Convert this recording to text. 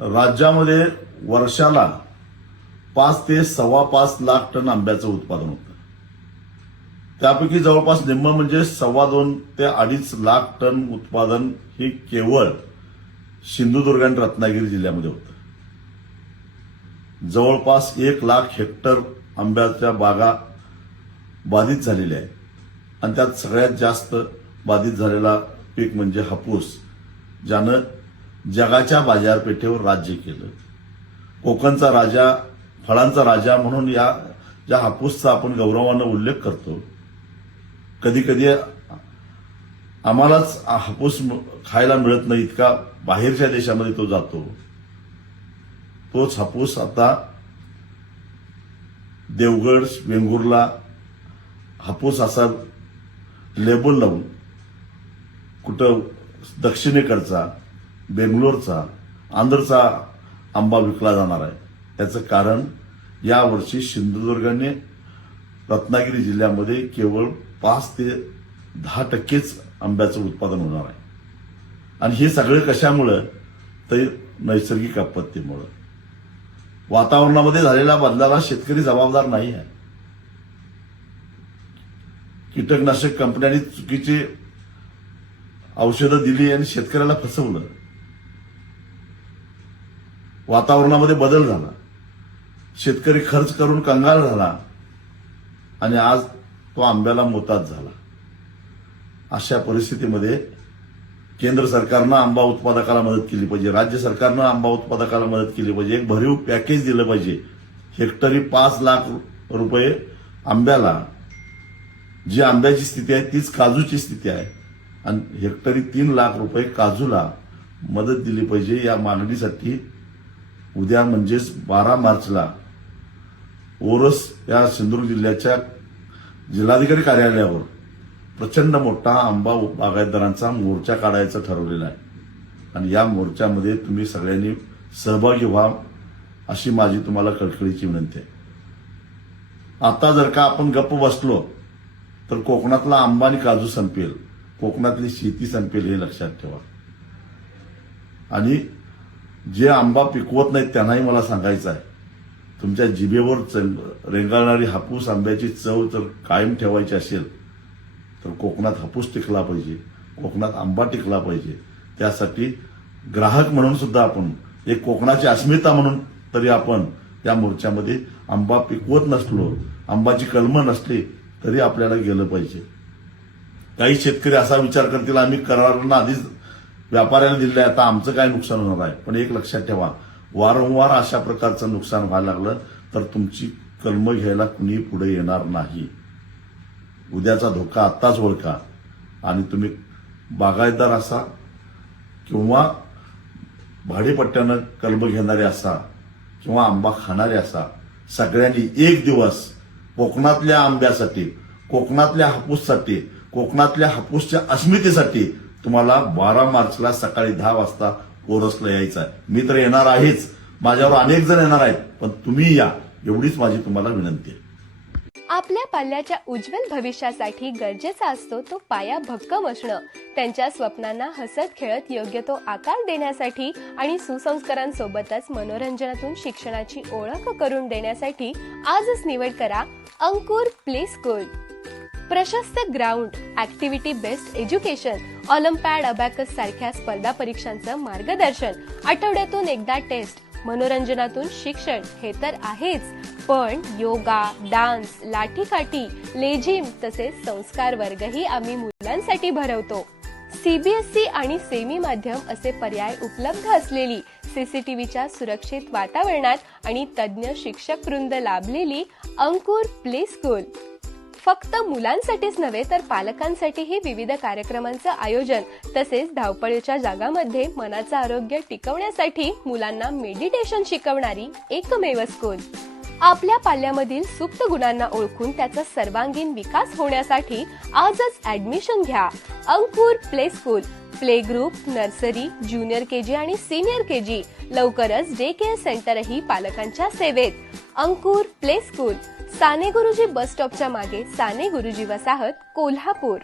राज्यामध्ये वर्षाला 5 ते 5.25 लाख टन आंब्याचं उत्पादन होतं. त्यापैकी जवळपास निम्म म्हणजे 2.25 ते 2.5 लाख टन उत्पादन हे केवळ सिंधुदुर्ग आणि रत्नागिरी जिल्ह्यामध्ये होतं. जवळपास 1 लाख हेक्टर आंब्याच्या बागा बाधित झालेल्या आहेत आणि त्यात सगळ्यात जास्त बाधित झालेला पीक म्हणजे हापूस, ज्यानं जगाच्या बाजारपेठेवर राज्य केलं. कोकणचा राजा, फळांचा राजा म्हणून ज्या हापूसचा आपण गौरवानं उल्लेख करतो, कधी कधी आम्हालाच हापूस खायला मिळत नाही इतका बाहेरच्या देशामध्ये तो जातो. तोच हापूस आता देवगड, वेंगुर्ला हापूस असा लेबल लावून कुठं दक्षिणेकडचा, बेंगलोरचा, आंध्रचा आंबा विकला जाणार आहे. त्याचं कारण यावर्षी सिंधुदुर्ग आणि रत्नागिरी जिल्ह्यामध्ये केवळ 5 ते 10% आंब्याचं उत्पादन होणार आहे. आणि हे सगळं कशामुळं? तर नैसर्गिक आपत्तीमुळं. वातावरणामध्ये झालेल्या बदलाला शेतकरी जबाबदार नाही आहे. कीटकनाशक कंपन्यांनी चुकीची औषधं दिली आणि शेतकऱ्याला फसवलं. वातावरणामध्ये बदल झाला, शेतकरी खर्च करून कंगाल झाला आणि आज तो आंब्याला मोताद झाला. अशा परिस्थितीमध्ये केंद्र सरकारनं आंबा उत्पादकाला मदत केली पाहिजे, राज्य सरकारनं आंबा उत्पादकाला मदत केली पाहिजे, एक भरीव पॅकेज दिलं पाहिजे. हेक्टरी 5 लाख रुपये आंब्याला, जी आंब्याची स्थिती आहे तीच काजूची स्थिती आहे, आणि हेक्टरी 3 लाख रुपये काजूला मदत दिली पाहिजे. या मागणीसाठी उद्या म्हणजेच 12 मार्चला ओरस या सिंधुदुर्ग जिल्ह्याच्या जिल्हाधिकारी कार्यालयावर प्रचंड मोठा आंबा बागायतदारांचा मोर्चा काढायचा ठरवलेला आहे. आणि या मोर्चामध्ये तुम्ही सगळ्यांनी सहभागी व्हा अशी माझी तुम्हाला कळकळीची विनंती आहे. आता जर का आपण गप्प बसलो तर कोकणातला आंबा आणि काजू संपेल, कोकणातली शेती संपेल, हे लक्षात ठेवा. आणि जे आंबा पिकवत नाहीत त्यांनाही मला सांगायचं आहे, तुमच्या जिभेवर रेंगाळणारी हापूस आंब्याची चव जर कायम ठेवायची असेल तर कोकणात हापूस टिकला पाहिजे, कोकणात आंबा टिकला पाहिजे. त्यासाठी ग्राहक म्हणून सुद्धा आपण, एक कोकणाची अस्मिता म्हणून तरी आपण या मोर्चामध्ये आंबा पिकवत नसलो, आंबाची कलमं नसली तरी आपल्याला गेलं पाहिजे. काही शेतकरी असा विचार करतील, आम्ही करारांना आधीच व्यापाऱ्याला दिले, आता आमचं काय नुकसान होणार आहे. पण एक लक्षात ठेवा, वारंवार अशा प्रकारचं नुकसान व्हायला लागलं तर तुमची कलमं घ्यायला कुणी पुढे येणार नाही. उद्याचा धोका आत्ताच ओळखा आणि तुम्ही बागायतदार असा किंवा भाडेपट्ट्यानं कलमं घेणारे असा किंवा आंबा खाणारे असा, सगळ्यांनी एक दिवस कोकणातल्या आंब्यासाठी, कोकणातल्या हापूससाठी, कोकणातल्या हापूसच्या अस्मितेसाठी तुम्हाला 12 मार्चला सकाळी 10 वाजता ओरसला यायचं आहे. मी तर येणार आहेच, माझ्यावर अनेक जण येणार आहेत, पण तुम्ही या, एवढीच माझी तुम्हाला विनंती आहे. आपल्या पाल्याच्या उज्ज्वल भविष्यासाठी गरजेचा असतो तो पाया भक्कम असणं. त्यांच्या स्वप्नांना हसत खेळत योग्य तो आकार देण्यासाठी आणि सुसंस्कारांसोबतच मनोरंजनातून शिक्षणाची ओळख करून देण्यासाठी आजच निवड करा अंकुर प्ले स्कूल. प्रशस्त ground, activity based education, Olympiad, abacus सारख्या स्पर्धा परीक्षांचं मार्गदर्शन, आठवड्यातून एकदा टेस्ट, मनोरंजनातून शिक्षण हे तर आहेच, पण योगा, डान्स, लाठीकाठी, लेझिम तसेच संस्कार वर्गही आम्ही मुलांसाठी भरवतो. सीबीएसई आणि सेमी माध्यम असे पर्याय उपलब्ध असलेली, सीसीटीव्हीच्या सुरक्षित वातावरणात आणि तज्ज्ञ शिक्षक वृंद लाभलेली अंकुर प्ले स्कूल फक्त मुलांसाठीच नव्हे तर पालकांसाठीही विविध कार्यक्रमांचं आयोजन तसेच धावपळीच्या जगामध्ये मनाचं आरोग्य टिकवण्यासाठी मुलांना मेडिटेशन शिकवणारी एकमेव स्कूल. आपल्या पाल्यामधील सुप्त गुणांना ओळखून त्याचा सर्वांगीण विकास होण्यासाठी आजच ऍडमिशन घ्या. Ankur play school, play group, nursery, junior KG आणि सिनियर केजी, लवकरच डे केअर सेंटरही पालकांच्या सेवेत. अंकुर प्ले स्कूल, साने गुरुजी बस स्टॉपच्या मागे, साने गुरुजी वसाहत, कोल्हापूर.